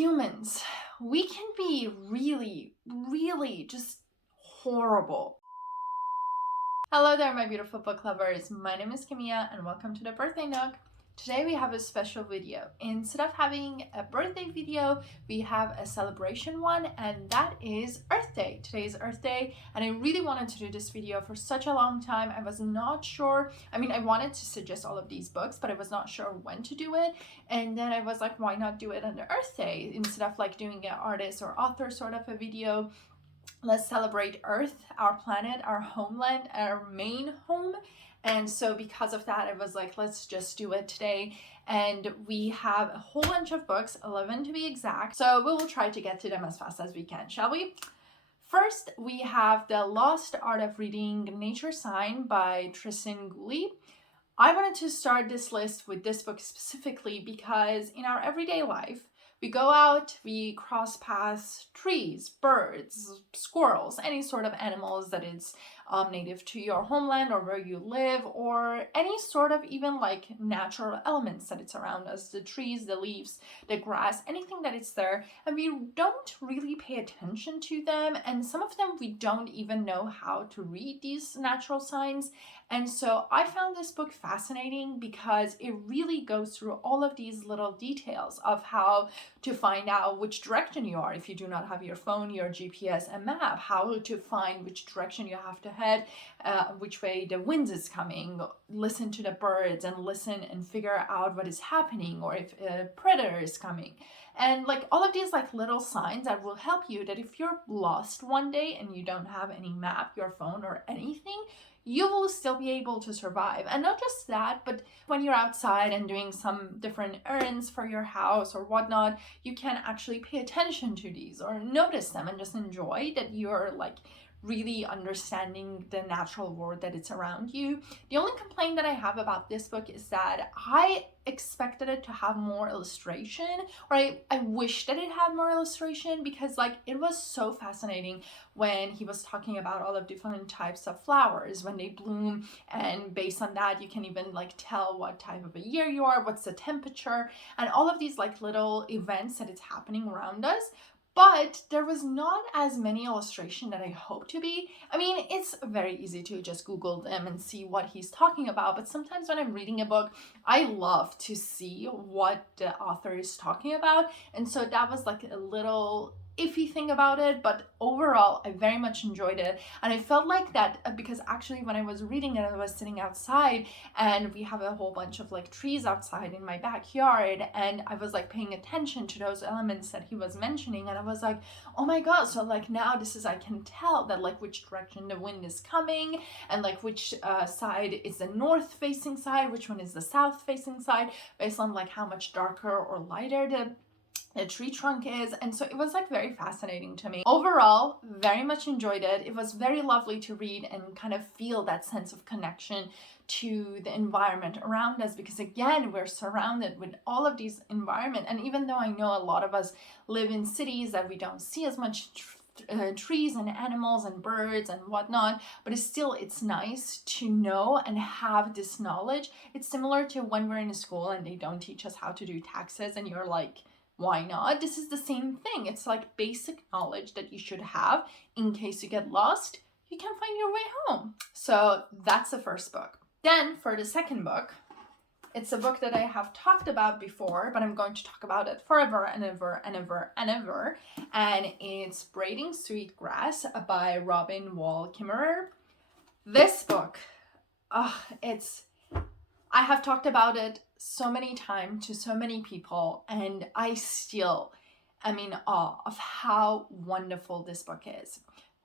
humans, we can be really, really just horrible. Hello there, my beautiful book lovers. My name is Camilla and welcome to the Birthday Nook. Today we have a special video. Instead of having a birthday video, we have a celebration one, and that is Earth Day. Today is Earth Day, and I really wanted to do this video for such a long time. I was not sure. I wanted to suggest all of these books, but I was not sure when to do it. And then I was like, why not do it on the Earth Day instead of like doing an artist or author sort of a video? Let's celebrate Earth, our planet, our homeland, our main home. And so because of that, I was like, let's just do it today. And we have a whole bunch of books, 11 to be exact. So we will try to get to them as fast as we can, shall we? First, we have The Lost Art of Reading Nature Sign by Tristan Gooley. I wanted to start this list with this book specifically because in our everyday life, we go out, we cross paths, trees, birds, squirrels, any sort of animals that is native to your homeland or where you live, or any sort of even like natural elements that it's around us, the trees, the leaves, the grass, anything that is there, and we don't really pay attention to them, and some of them we don't even know how to read these natural signs. And so I found this book fascinating because it really goes through all of these little details of how to find out which direction you are if you do not have your phone, your GPS, and map, how to find which direction you have to head, which way the wind is coming, listen to the birds and listen and figure out what is happening, or if a predator is coming. And like all of these like little signs that will help you that if you're lost one day and you don't have any map, your phone, or anything, you will still be able to survive. And not just that, but when you're outside and doing some different errands for your house or whatnot, you can actually pay attention to these or notice them and just enjoy that you're like really understanding the natural world that it's around you. The only complaint that I have about this book is that I expected it to have more illustration, or I wish that it had more illustration, because like it was so fascinating when he was talking about all of different types of flowers when they bloom, and based on that you can even like tell what type of a year you are, what's the temperature, and all of these like little events that it's happening around us. But there was not as many illustration that I hoped to be. It's very easy to just Google them and see what he's talking about. But sometimes when I'm reading a book, I love to see what the author is talking about. And so that was like a little iffy thing about it, but overall I very much enjoyed it. And I felt like that because actually when I was reading it, I was sitting outside and we have a whole bunch of like trees outside in my backyard, and I was like paying attention to those elements that he was mentioning, and I was like, oh my god, so like now this is, I can tell that like which direction the wind is coming, and like which side is the north facing side, which one is the south facing side, based on like how much darker or lighter the tree trunk is. And so it was like very fascinating to me. Overall, very much enjoyed it. It was very lovely to read and kind of feel that sense of connection to the environment around us, because again, we're surrounded with all of these environment. And even though I know a lot of us live in cities that we don't see as much trees and animals and birds and whatnot, but it's nice to know and have this knowledge. It's similar to when we're in a school and they don't teach us how to do taxes, and you're like, why not? This is the same thing. It's like basic knowledge that you should have in case you get lost, you can find your way home. So that's the first book. Then for the second book, it's a book that I have talked about before, but I'm going to talk about it forever and ever and ever and ever. And it's Braiding Sweetgrass by Robin Wall Kimmerer. This book, I have talked about it so many times to so many people, and I still am in awe of how wonderful this book is.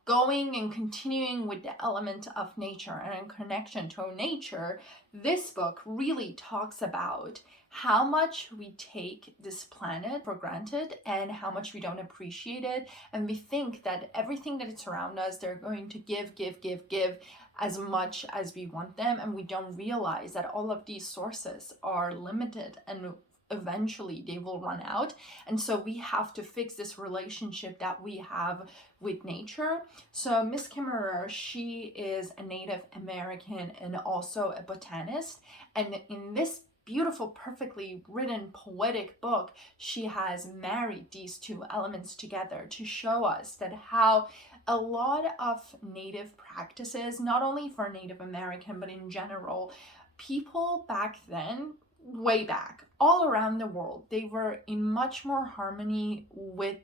Going and continuing with the element of nature and in connection to nature, this book really talks about how much we take this planet for granted and how much we don't appreciate it. And we think that everything that is around us, they're going to give as much as we want them. And we don't realize that all of these sources are limited and eventually they will run out. And so we have to fix this relationship that we have with nature. So Miss Kimmerer, she is a Native American and also a botanist. And in this beautiful, perfectly written, poetic book, she has married these two elements together to show us that how a lot of Native practices, not only for Native American, but in general, people back then, way back, all around the world, they were in much more harmony with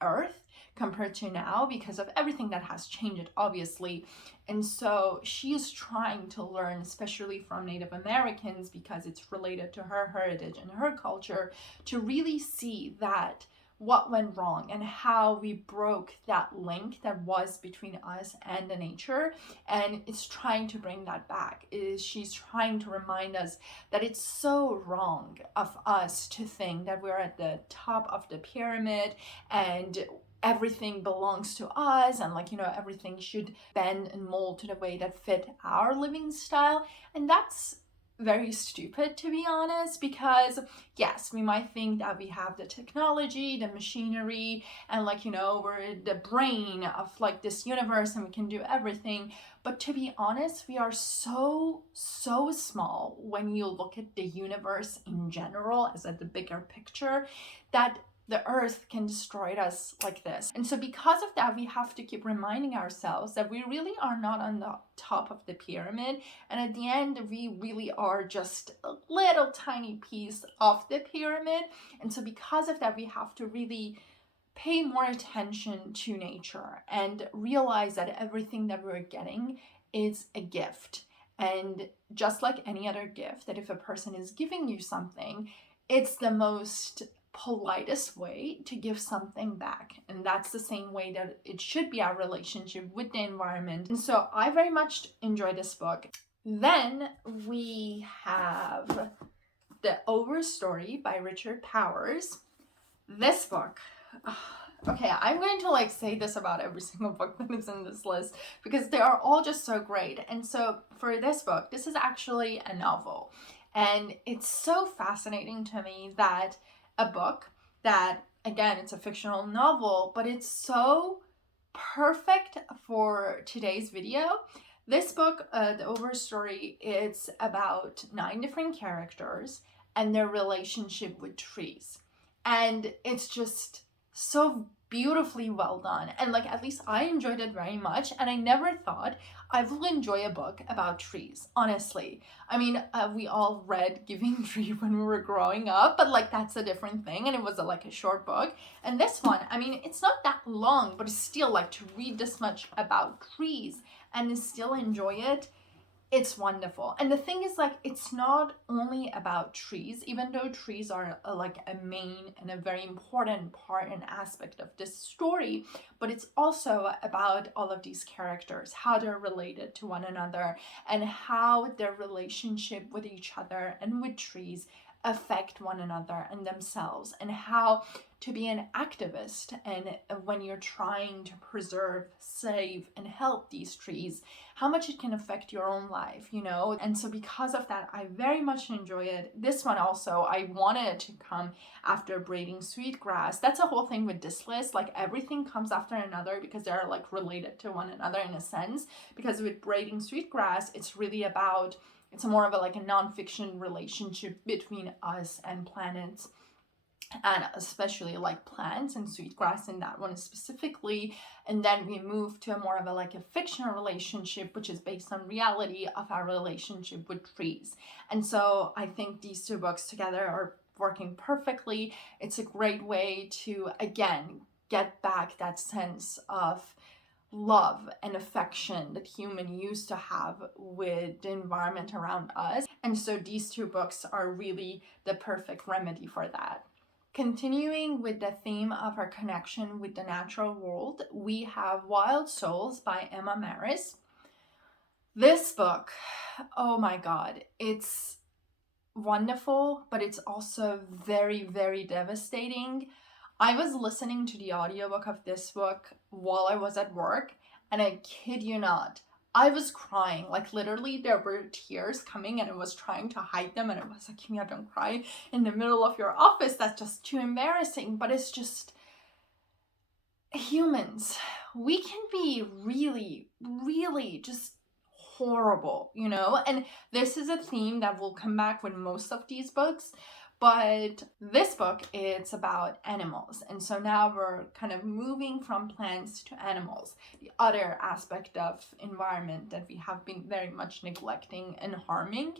Earth compared to now because of everything that has changed, obviously. And so she is trying to learn, especially from Native Americans, because it's related to her heritage and her culture, to really see that what went wrong and how we broke that link that was between us and the nature, and it's trying to bring that back. She's trying to remind us that it's so wrong of us to think that we're at the top of the pyramid and everything belongs to us, and everything should bend and mold to the way that fit our living style. And that's very stupid, to be honest, because yes, we might think that we have the technology, the machinery, and we're the brain of this universe and we can do everything. But to be honest, we are so small when you look at the universe in general as at the bigger picture, that the earth can destroy us like this. And so because of that, we have to keep reminding ourselves that we really are not on the top of the pyramid. And at the end, we really are just a little tiny piece of the pyramid. And so because of that, we have to really pay more attention to nature and realize that everything that we're getting is a gift. And just like any other gift, that if a person is giving you something, it's the most politest way to give something back. And that's the same way that it should be our relationship with the environment. And so I very much enjoy this book. Then we have The Overstory by Richard Powers. This book, okay, I'm going to say this about every single book that is in this list because they are all just so great. And so for this book, this is actually a novel. And it's so fascinating to me that a book that, again, it's a fictional novel, but it's so perfect for today's video. This book, The Overstory, it's about 9 different characters and their relationship with trees. And it's just so beautifully well done. And at least I enjoyed it very much. And I never thought I will enjoy a book about trees, honestly. I mean, we all read Giving Tree when we were growing up, but that's a different thing. And it was a short book. And this one, I mean, it's not that long, but still to read this much about trees and still enjoy it, it's wonderful. And the thing is, it's not only about trees, even though trees are a main and a very important part and aspect of this story, but it's also about all of these characters, how they're related to one another, and how their relationship with each other and with trees affect one another and themselves, and how to be an activist and when you're trying to preserve, save, and help these trees, how much it can affect your own life, And so because of that, I very much enjoy it. This one also, I wanted it to come after Braiding Sweetgrass. That's a whole thing with this list. Everything comes after another because they're related to one another in a sense. Because with Braiding Sweetgrass, it's really about, it's more of a non-fiction relationship between us and planets, and especially plants and sweetgrass in that one specifically. And then we move to a more of a fictional relationship, which is based on reality of our relationship with trees. And so I think these two books together are working perfectly. It's a great way to, again, get back that sense of love and affection that humans used to have with the environment around us. And so these two books are really the perfect remedy for that. Continuing with the theme of our connection with the natural world, we have Wild Souls by Emma Maris. This book, oh my God, it's wonderful, but it's also very, very devastating. I was listening to the audiobook of this book while I was at work, and I kid you not, I was crying. Literally, there were tears coming, and I was trying to hide them, and I was like, Kimia, don't cry in the middle of your office. That's just too embarrassing. But it's just, humans, we can be really, really just horrible, you know? And this is a theme that will come back with most of these books. But this book, it's about animals. And so now we're kind of moving from plants to animals, the other aspect of environment that we have been very much neglecting and harming.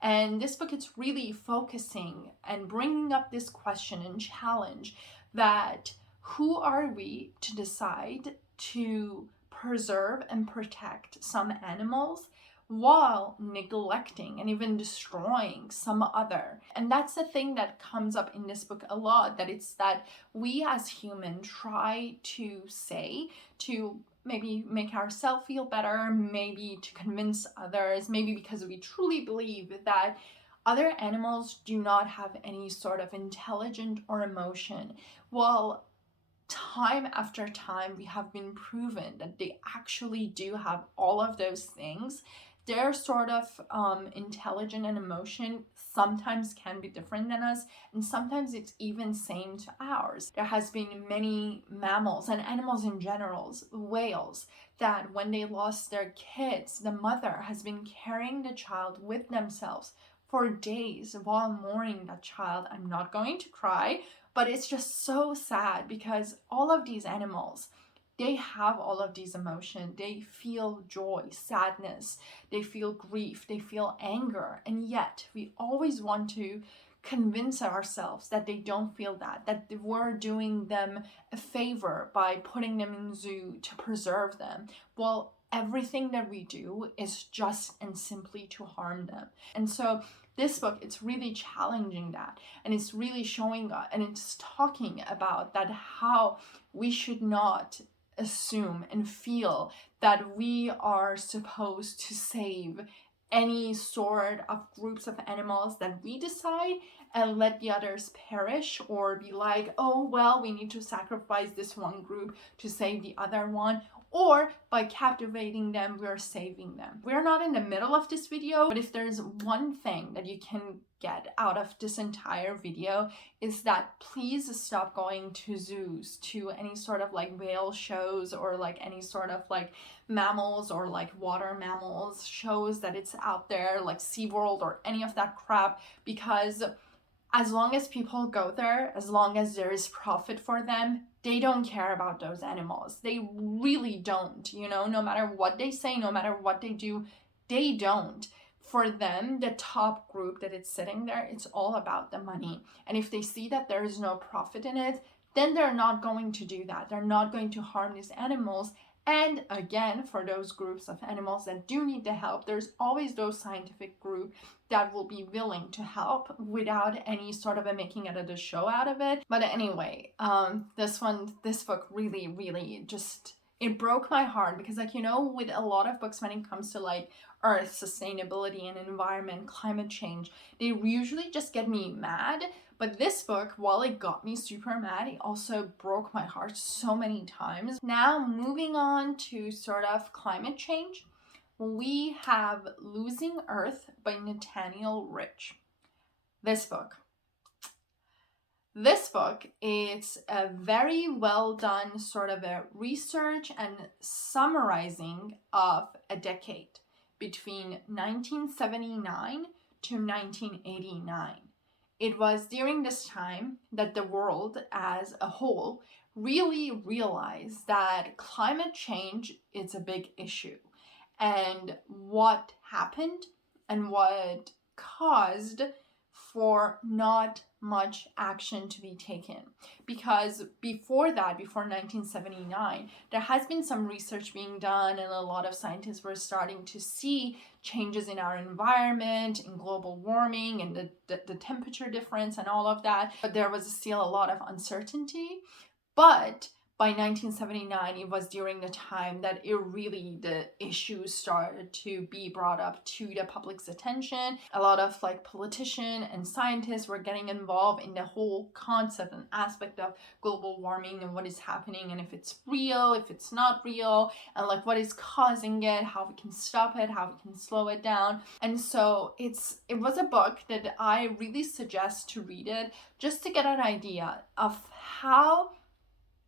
And this book, it's really focusing and bringing up this question and challenge that who are we to decide to preserve and protect some animals while neglecting and even destroying some other. And that's the thing that comes up in this book a lot, that it's that we as humans try to say, to maybe make ourselves feel better, maybe to convince others, maybe because we truly believe that other animals do not have any sort of intelligence or emotion. Well, time after time, we have been proven that they actually do have all of those things. Their sort of intelligence and emotion sometimes can be different than us, and sometimes it's even same to ours. There has been many mammals and animals in general, whales, that when they lost their kids, the mother has been carrying the child with themselves for days while mourning that child. I'm not going to cry, but it's just so sad because all of these animals, they have all of these emotions. They feel joy, sadness, they feel grief, they feel anger. And yet we always want to convince ourselves that they don't feel that we're doing them a favor by putting them in zoo to preserve them. Well, everything that we do is just and simply to harm them. And so this book, it's really challenging that, and it's really showing and it's talking about that how we should not assume and feel that we are supposed to save any sort of groups of animals that we decide and let the others perish, or be like, oh well, we need to sacrifice this one group to save the other one, or by captivating them, we're saving them. We're not in the middle of this video, but if there's one thing that you can get out of this entire video, is that please stop going to zoos, to any sort of like whale shows, or like any sort of like mammals or like water mammals shows that it's out there, like SeaWorld or any of that crap, because as long as people go there, as long as there is profit for them, they don't care about those animals. They really don't, you know, no matter what they say, no matter what they do, they don't. For them, the top group that it's sitting there, it's all about the money. And if they see that there is no profit in it, then they're not going to do that. They're not going to harm these animals. And again, for those groups of animals that do need the help, there's always those scientific groups that will be willing to help without any sort of a making it a show out of it. But anyway, this book really just, it broke my heart, because like, you know, with a lot of books when it comes to like earth, sustainability and environment, climate change, they usually just get me mad. But this book, while it got me super mad, it also broke my heart so many times. Now, moving on to sort of climate change, we have Losing Earth by Nathaniel Rich. This book, it's a very well done sort of a research and summarizing of a decade between 1979 to 1989. It was during this time that the world as a whole really realized that climate change is a big issue, and what happened and what caused for not much action to be taken. Because before that, before 1979, there has been some research being done, and a lot of scientists were starting to see changes in our environment, in global warming, and the temperature difference and all of that. But there was still a lot of uncertainty. But by 1979, it was during the time that the issues started to be brought up to the public's attention. A lot of like politicians and scientists were getting involved in the whole concept and aspect of global warming and what is happening, and if it's real, if it's not real, and like what is causing it, how we can stop it, how we can slow it down. And so it was a book that I really suggest to read it, just to get an idea of how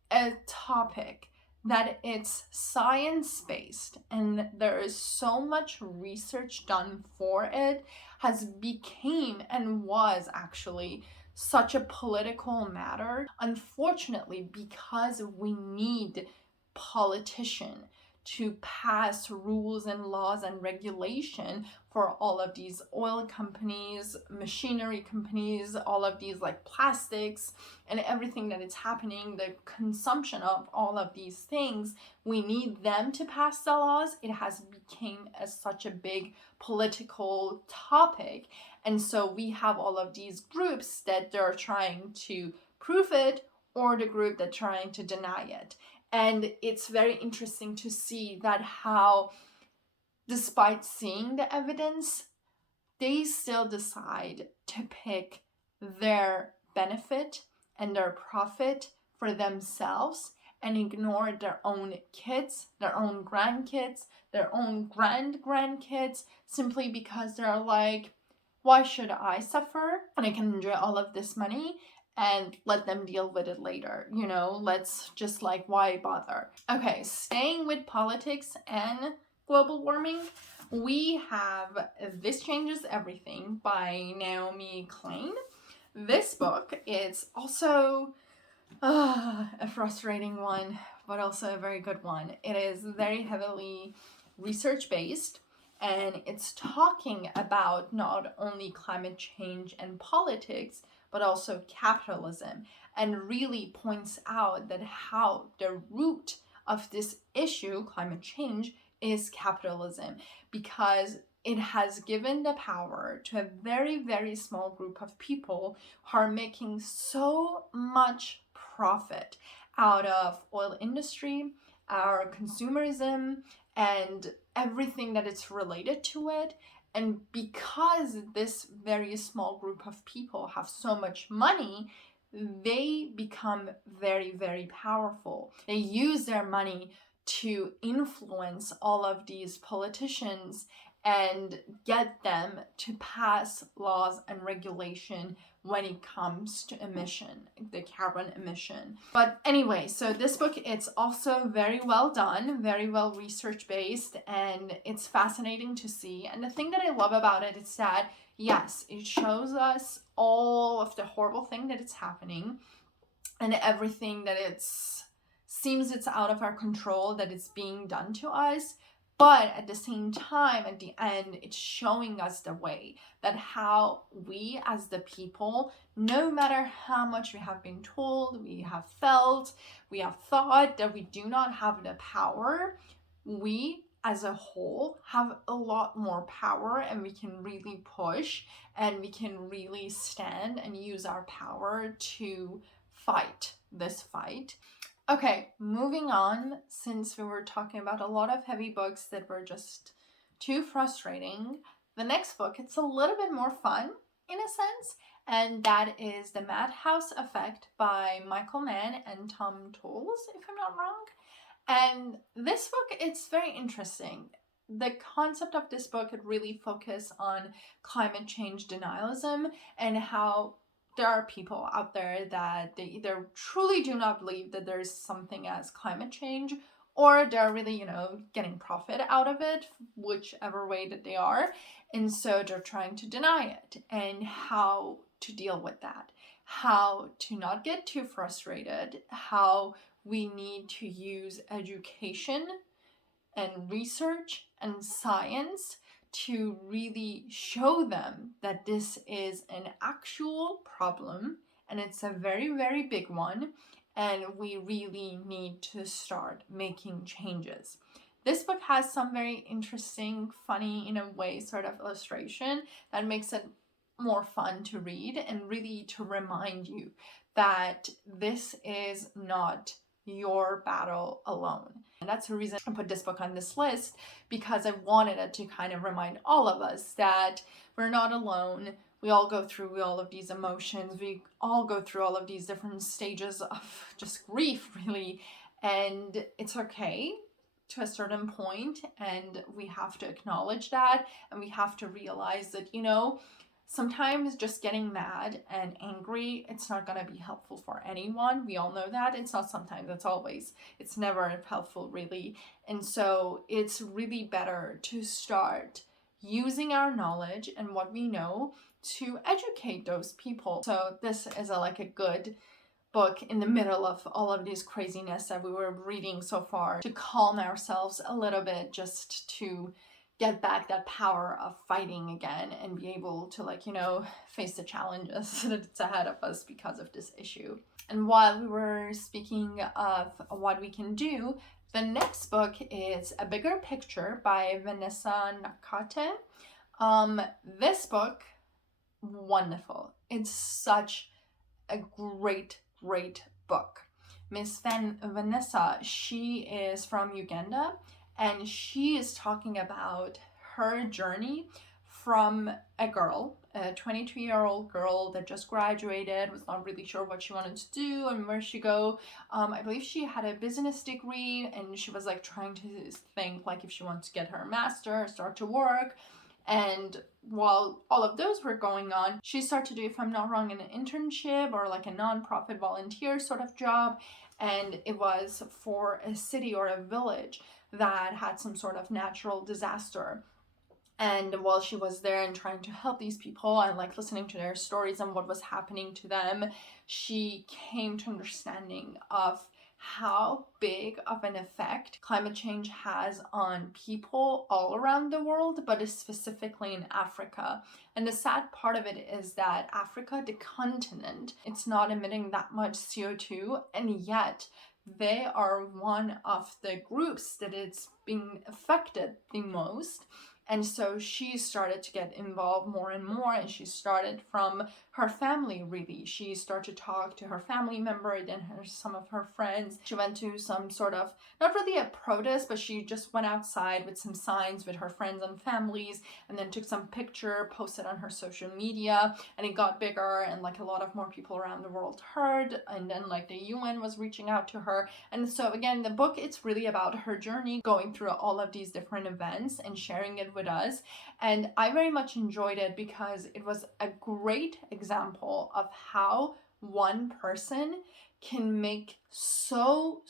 a topic that it's science-based and there is so much research done for it, has became and was actually such a political matter. Unfortunately, because we need politicians to pass rules and laws and regulation for all of these oil companies, machinery companies, all of these like plastics and everything that is happening, the consumption of all of these things, we need them to pass the laws. It has become such a big political topic. And so we have all of these groups that they're trying to prove it, or the group that's trying to deny it. And it's very interesting to see that how, despite seeing the evidence, they still decide to pick their benefit and their profit for themselves and ignore their own kids, their own grandkids, their own grandkids, simply because they're like, why should I suffer and I can enjoy all of this money and let them deal with it later? You know, let's just like, why bother? Okay, staying with politics and global warming, we have This Changes Everything by Naomi Klein. This book is also a frustrating one, but also a very good one. It is very heavily research-based, and it's talking about not only climate change and politics, but also capitalism, and really points out that how the root of this issue, climate change, is capitalism, because it has given the power to a very, very small group of people who are making so much profit out of oil industry, our consumerism, and everything that is related to it. And because this very small group of people have so much money, they become very, very powerful. They use their money to influence all of these politicians and get them to pass laws and regulation when it comes to emission, the carbon emission. But anyway, so this book, it's also very well done, very well research based, and it's fascinating to see. And the thing that I love about it is that, yes, it shows us all of the horrible thing that is happening and everything that seems it's out of our control, that it's being done to us. But at the same time, at the end, it's showing us the way that how we as the people, no matter how much we have been told, we have felt, we have thought that we do not have the power, we as a whole have a lot more power, and we can really push and we can really stand and use our power to fight this fight. Okay, moving on, since we were talking about a lot of heavy books that were just too frustrating, the next book, it's a little bit more fun in a sense, and that is The Madhouse Effect by Michael Mann and Tom Tolles, if I'm not wrong. And this book, it's very interesting. The concept of this book, it really focuses on climate change denialism and how there are people out there that they either truly do not believe that there's something as climate change, or they're really, getting profit out of it, whichever way that they are. And so they're trying to deny it, and how to deal with that, how to not get too frustrated, how we need to use education and research and science to really show them that this is an actual problem, and it's a very, very big one, and we really need to start making changes. This book has some very interesting, funny, in a way, sort of illustration that makes it more fun to read, and really to remind you that this is not your battle alone. And that's the reason I put this book on this list, because I wanted it to kind of remind all of us that we're not alone. We all go through all of these emotions. We all go through all of these different stages of just grief, really. And it's okay to a certain point, and we have to acknowledge that, and we have to realize that, sometimes just getting mad and angry, it's not going to be helpful for anyone. We all know that. It's not sometimes, it's always. It's never helpful, really. And so it's really better to start using our knowledge and what we know to educate those people. So this is like a good book in the middle of all of this craziness that we were reading so far, to calm ourselves a little bit, just to get back that power of fighting again and be able to, like, you know, face the challenges that's ahead of us because of this issue. And while we were speaking of what we can do, the next book is A Bigger Picture by Vanessa Nakate. This book, wonderful. It's such a great book. Miss Vanessa, she is from Uganda, and she is talking about her journey from a girl, a 22-year-old girl that just graduated, was not really sure what she wanted to do and where she go. I believe she had a business degree, and she was like trying to think like if she wants to get her master, start to work. And while all of those were going on, she started to do, if I'm not wrong, an internship or like a nonprofit volunteer sort of job. And it was for a city or a village that had some sort of natural disaster. And while she was there and trying to help these people and like listening to their stories and what was happening to them, she came to understanding of how big of an effect climate change has on people all around the world, but specifically in Africa. And the sad part of it is that Africa, the continent, it's not emitting that much CO2, and yet they are one of the groups that it's being affected the most. And so she started to get involved more and more, and she started from her family, really. She started to talk to her family member, then some of her friends. She went to some sort of, not really a protest, but she just went outside with some signs with her friends and families, and then took some picture, posted on her social media, and it got bigger, and like a lot of more people around the world heard, and then like the UN was reaching out to her. And so again, the book, it's really about her journey going through all of these different events and sharing it with us. And I very much enjoyed it because it was a great example of how one person can make so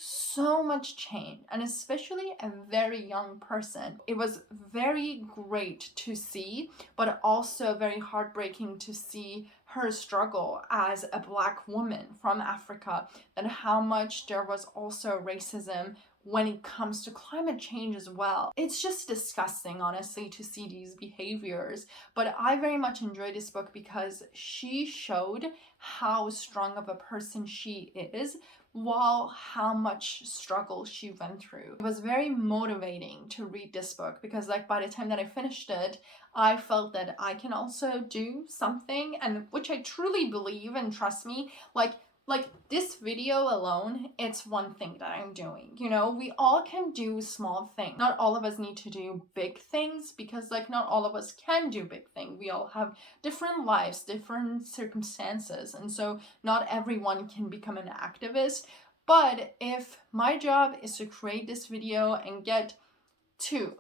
much change, and especially a very young person. It was very great to see, but also very heartbreaking to see her struggle as a Black woman from Africa, and how much there was also racism when it comes to climate change as well. It's just disgusting, honestly, to see these behaviors. But I very much enjoyed this book because she showed how strong of a person she is, while how much struggle she went through. It was very motivating to read this book because, like, by the time that I finished it, I felt that I can also do something, and which I truly believe, and trust me, like this video alone, it's one thing that I'm doing. You know, we all can do small things. Not all of us need to do big things, because like not all of us can do big things. We all have different lives, different circumstances, and so not everyone can become an activist. But if my job is to create this video and get 10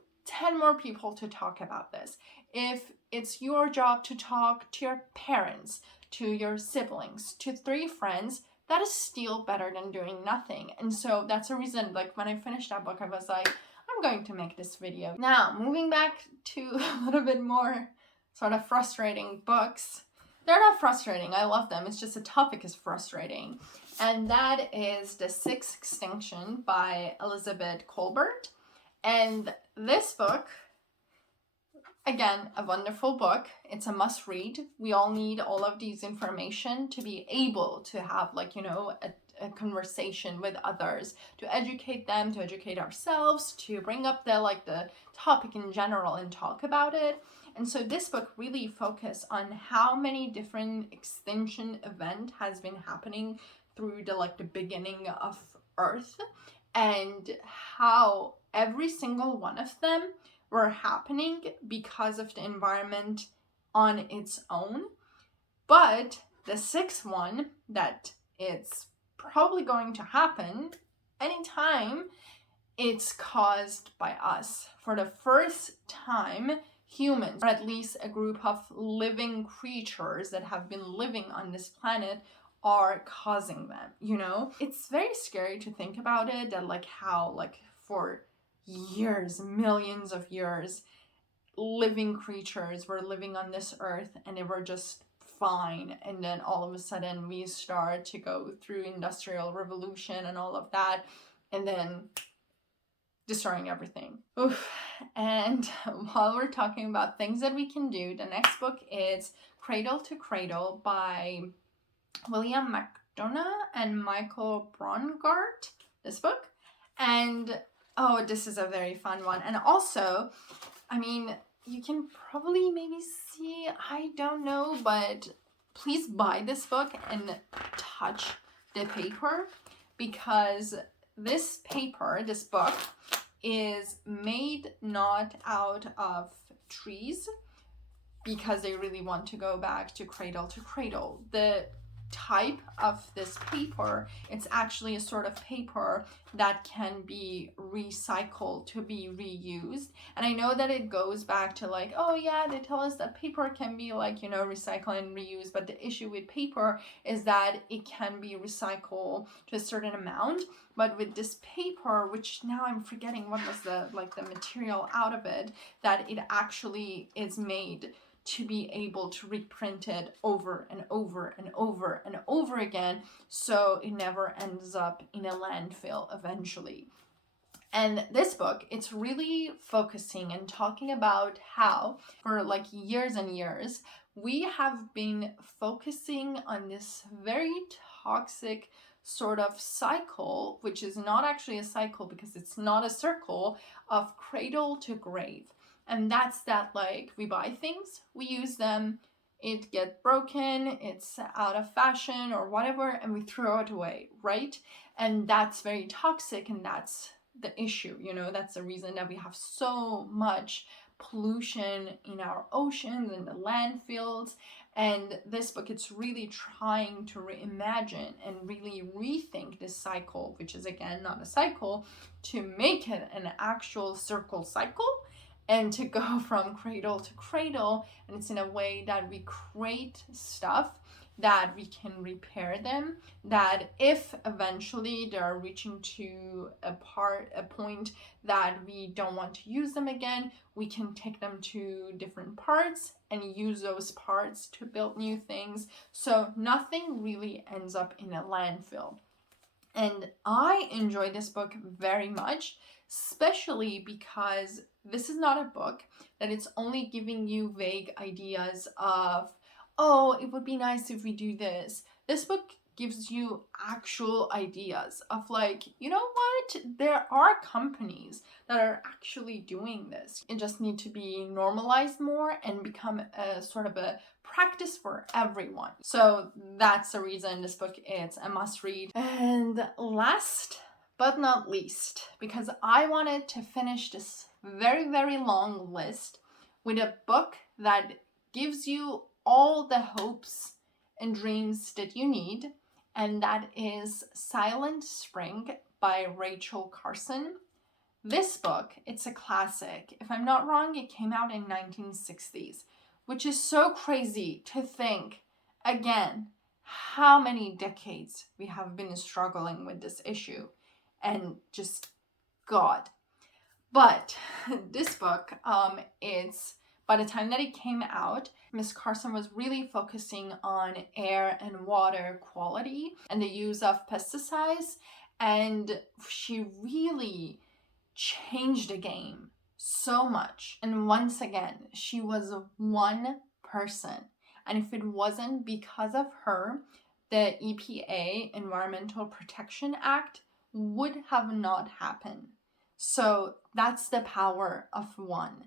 more people to talk about this, if it's your job to talk to your parents, to your siblings, to 3 friends, that is still better than doing nothing. And so that's a reason, like when I finished that book, I was like, I'm going to make this video. Now, moving back to a little bit more sort of frustrating books. They're not frustrating, I love them, it's just the topic is frustrating. And that is The Sixth Extinction by Elizabeth Colbert. And this book, again, a wonderful book. It's a must read. We all need all of these information to be able to have, like, you know, a conversation with others, to educate them, to educate ourselves, to bring up the topic in general and talk about it. And so this book really focused on how many different extinction event has been happening through the beginning of Earth, and how every single one of them were happening because of the environment on its own. But the 6th one, that it's probably going to happen anytime, it's caused by us. For the first time, humans, or at least a group of living creatures that have been living on this planet, are causing them, you know? It's very scary to think about it, that like how like for years, millions of years, living creatures were living on this earth and they were just fine, and then all of a sudden we start to go through industrial revolution and all of that, and then destroying everything. Oof. And while we're talking about things that we can do, the next book is Cradle to Cradle by William McDonough and Michael Braungart, this book. And oh, this is a very fun one. And also, I mean, you can probably maybe see, I don't know, but please buy this book and touch the paper, because this paper, this book, is made not out of trees, because they really want to go back to cradle to cradle. The type of this paper, it's actually a sort of paper that can be recycled to be reused. And I know that it goes back to like, oh yeah, they tell us that paper can be like, you know, recycled and reused, but the issue with paper is that it can be recycled to a certain amount. But with this paper, which now I'm forgetting what was the material out of it, that it actually is made to be able to reprint it over and over and over and over again, so it never ends up in a landfill eventually. And this book, it's really focusing and talking about how for like years and years we have been focusing on this very toxic sort of cycle, which is not actually a cycle because it's not a circle, of cradle to grave. And that's that, like, we buy things, we use them, it gets broken, it's out of fashion or whatever, and we throw it away, right? And that's very toxic, and that's the issue, you know? That's the reason that we have so much pollution in our oceans and the landfills. And this book, it's really trying to reimagine and really rethink this cycle, which is again not a cycle, to make it an actual circle cycle, and to go from cradle to cradle. And it's in a way that we create stuff, that we can repair them, that if eventually they're reaching to a point that we don't want to use them again, we can take them to different parts and use those parts to build new things, so nothing really ends up in a landfill. And I enjoy this book very much, especially because this is not a book that it's only giving you vague ideas of, oh, it would be nice if we do this. This book gives you actual ideas of like, you know what? There are companies that are actually doing this. It just needs to be normalized more and become a sort of a practice for everyone. So that's the reason this book is a must read. And last but not least, because I wanted to finish this very, very long list with a book that gives you all the hopes and dreams that you need, and that is Silent Spring by Rachel Carson. This book, it's a classic. If I'm not wrong, it came out in 1960s, which is so crazy to think, again, how many decades we have been struggling with this issue, and just God. But this book, it's, by the time that it came out, Miss Carson was really focusing on air and water quality and the use of pesticides, and she really changed the game so much. And once again, she was one person, and if it wasn't because of her, the EPA, Environmental Protection Act, would have not happened. So that's the power of one.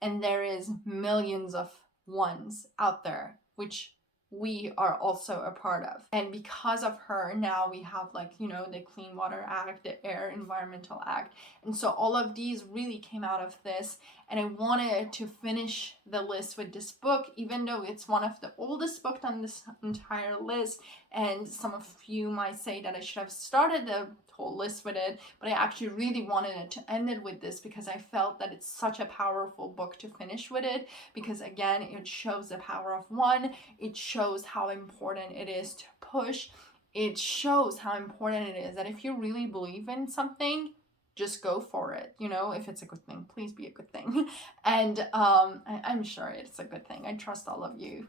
And there is millions of ones out there, which we are also a part of. And because of her, now we have like, you know, the Clean Water Act, the Air Environmental Act. And so all of these really came out of this. And I wanted to finish the list with this book, even though it's one of the oldest books on this entire list. And some of you might say that I should have started the whole list with it, but I actually really wanted it to end it with this because I felt that it's such a powerful book to finish with it, because again, it shows the power of one. It shows how important it is to push. It shows how important it is that if you really believe in something, just go for it. You know, if it's a good thing, please be a good thing. And I'm sure it's a good thing. I trust all of you.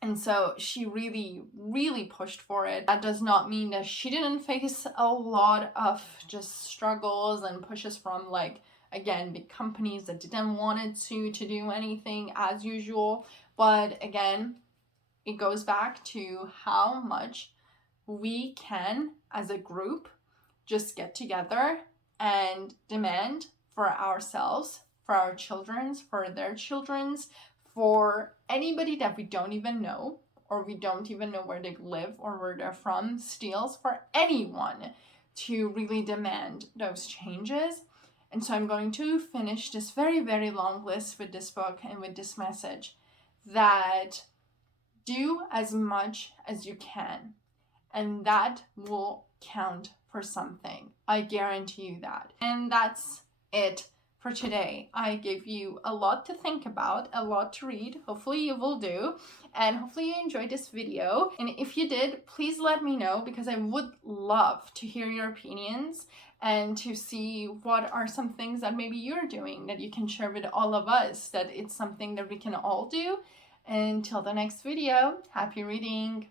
And so she really, really pushed for it. That does not mean that she didn't face a lot of just struggles and pushes from, like, again, big companies that didn't want it to do anything as usual. But again, it goes back to how much we can, as a group, just get together and demand for ourselves, for our children's, for their children's, for anybody that we don't even know, or we don't even know where they live or where they're from, steals, for anyone to really demand those changes. And so I'm going to finish this very, very long list with this book and with this message, that do as much as you can, and that will count for something. I guarantee you that. And that's it for today. I gave you a lot to think about, a lot to read. Hopefully you will do, and hopefully you enjoyed this video. And if you did, please let me know, because I would love to hear your opinions and to see what are some things that maybe you're doing that you can share with all of us, that it's something that we can all do. Until the next video, happy reading.